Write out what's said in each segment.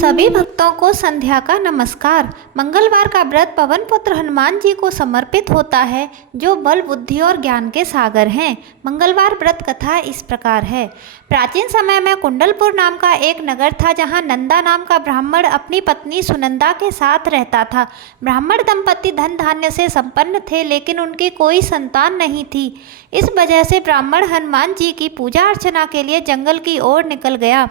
सभी भक्तों को संध्या का नमस्कार। मंगलवार का व्रत पवन पुत्र हनुमान जी को समर्पित होता है, जो बल, बुद्धि और ज्ञान के सागर हैं। मंगलवार व्रत कथा इस प्रकार है। प्राचीन समय में कुंडलपुर नाम का एक नगर था, जहां नंदा नाम का ब्राह्मण अपनी पत्नी सुनंदा के साथ रहता था। ब्राह्मण दंपति धन धान्य से संपन्न थे, लेकिन उनकी कोई संतान नहीं थी। इस वजह से ब्राह्मण हनुमान जी की पूजा अर्चना के लिए जंगल की ओर निकल गया।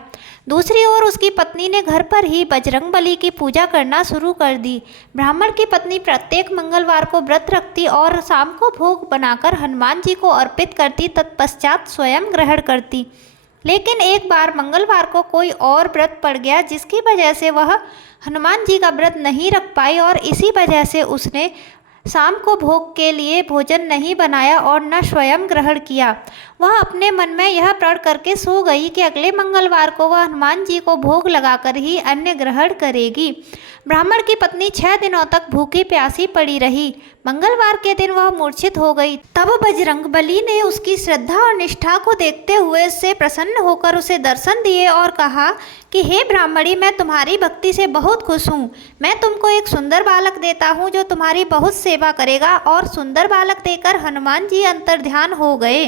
दूसरी ओर उसकी पत्नी ने घर पर ही बजरंगबली की पूजा करना शुरू कर दी। ब्राह्मण की पत्नी प्रत्येक मंगलवार को व्रत रखती और शाम को भोग बनाकर हनुमान जी को अर्पित करती, तत्पश्चात स्वयं ग्रहण करती। लेकिन एक बार मंगलवार को कोई और व्रत पड़ गया, जिसकी वजह से वह हनुमान जी का व्रत नहीं रख पाई और इसी वजह से उसने शाम को भोग के लिए भोजन नहीं बनाया और न स्वयं ग्रहण किया। वह अपने मन में यह प्रण करके सो गई कि अगले मंगलवार को वह हनुमान जी को भोग लगाकर ही अन्न ग्रहण करेगी। ब्राह्मण की पत्नी 6 दिनों तक भूखी प्यासी पड़ी रही। मंगलवार के दिन वह मूर्छित हो गई। तब बजरंगबली ने उसकी श्रद्धा और निष्ठा को देखते हुए उससे प्रसन्न होकर उसे दर्शन दिए और कहा कि हे ब्राह्मणी, मैं तुम्हारी भक्ति से बहुत खुश हूँ। मैं तुमको एक सुंदर बालक देता हूँ, जो तुम्हारी बहुत सेवा करेगा। और सुंदर बालक देकर हनुमान जी अंतर्ध्यान हो गए।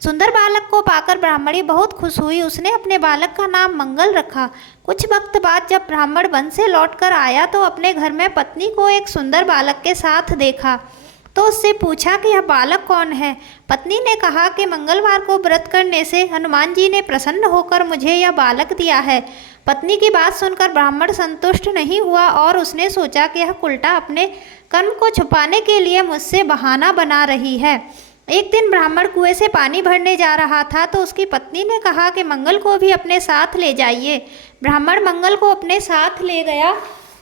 सुंदर बालक को पाकर ब्राह्मणी बहुत खुश हुई। उसने अपने बालक का नाम मंगल रखा। कुछ वक्त बाद जब ब्राह्मण वन से लौटकर आया तो अपने घर में पत्नी को एक सुंदर बालक के साथ देखा, तो उससे पूछा कि यह बालक कौन है। पत्नी ने कहा कि मंगलवार को व्रत करने से हनुमान जी ने प्रसन्न होकर मुझे यह बालक दिया है। पत्नी की बात सुनकर ब्राह्मण संतुष्ट नहीं हुआ और उसने सोचा कि यह उल्टा अपने कर्म को छुपाने के लिए मुझसे बहाना बना रही है। एक दिन ब्राह्मण कुएं से पानी भरने जा रहा था, तो उसकी पत्नी ने कहा कि मंगल को भी अपने साथ ले जाइए। ब्राह्मण मंगल को अपने साथ ले गया,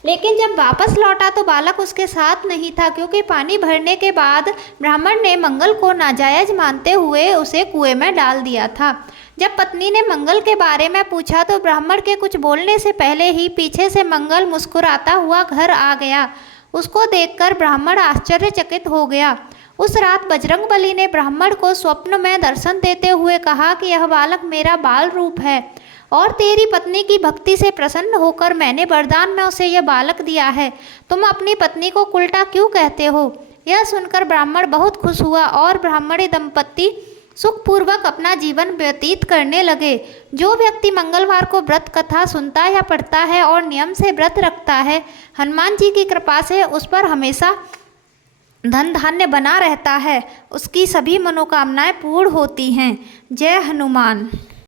लेकिन जब वापस लौटा तो बालक उसके साथ नहीं था, क्योंकि पानी भरने के बाद ब्राह्मण ने मंगल को नाजायज मानते हुए उसे कुएं में डाल दिया था। जब पत्नी ने मंगल के बारे में पूछा तो ब्राह्मण के कुछ बोलने से पहले ही पीछे से मंगल मुस्कुराता हुआ घर आ गया। उसको देखकर ब्राह्मण आश्चर्यचकित हो गया। उस रात बजरंगबली ने ब्राह्मण को स्वप्न में दर्शन देते हुए कहा कि यह बालक मेरा बाल रूप है और तेरी पत्नी की भक्ति से प्रसन्न होकर मैंने वरदान में उसे यह बालक दिया है। तुम अपनी पत्नी को उल्टा क्यों कहते हो? यह सुनकर ब्राह्मण बहुत खुश हुआ और ब्राह्मणी दंपति सुखपूर्वक अपना जीवन व्यतीत करने लगे। जो व्यक्ति मंगलवार को व्रत कथा सुनता या पढ़ता है और नियम से व्रत रखता है, हनुमान जी की कृपा से उस पर हमेशा धन धान्य बना रहता है। उसकी सभी मनोकामनाएं पूर्ण होती हैं। जय हनुमान।